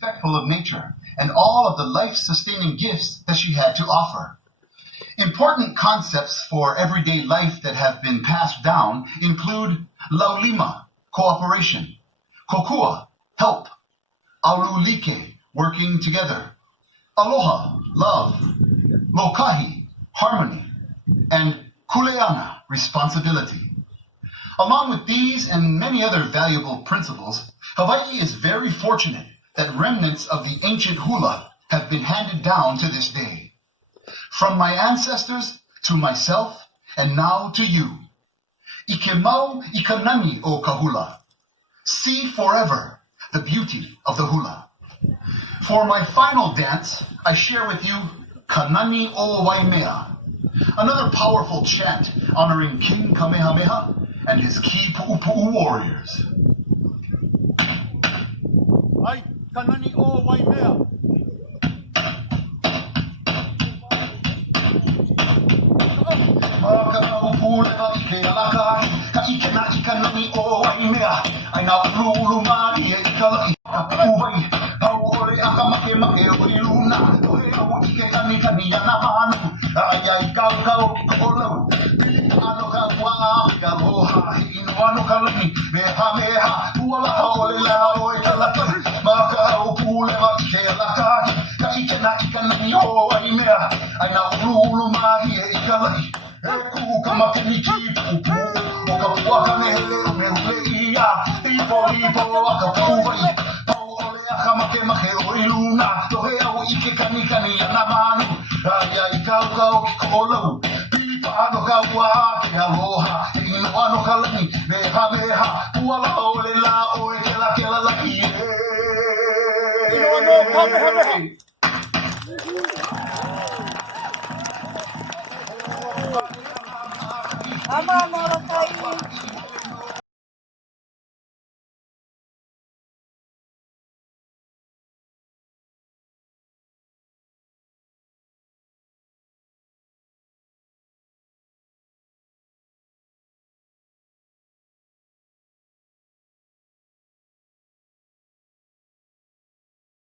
respectful of nature and all of the life-sustaining gifts that she had to offer. Important concepts for everyday life that have been passed down include laulima, cooperation, kokua, help, aululike, working together, aloha, love, Moloka'i, harmony, and kuleana, responsibility. Along with these and many other valuable principles, Hawaii is very fortunate that remnants of the ancient hula have been handed down to this day. From my ancestors to myself and now to you. Ike mau ika nani o ka hula. See forever the beauty of the hula. For my final dance, I share with you Kanani o Waimea, another powerful chant honoring King Kamehameha and his key Pu'upu'u warriors. Ai, Kanani o Waimea. Makaupu leva ike alaka, ka ike na ika nani o Waimea, ai na ulu mani e ika lai, uwai, hau ore aka make make o i luna, tohe au ike kani kani ana manu, ai ai kau kau ki ko lau, pili ano ka waa, ka loha, ino ano ka lani, meha, uala haole la o e ka laka, makaupu leva ike alaka, ka ike na ika nani o Waimea, ai na ulu mani e ika lai, Eku kamake ni kipu, oka puaka me hule ia, ipo aka puwai, pau ole aka make o i luna, tohe au ike kani ana manu, ai kau ki ko lau, pili pa ano ka ua ke aloha, ino ano ka lani, meha, uala ole la o e kela laki e. Ino ano Kamehameha. Ama Moloka'i.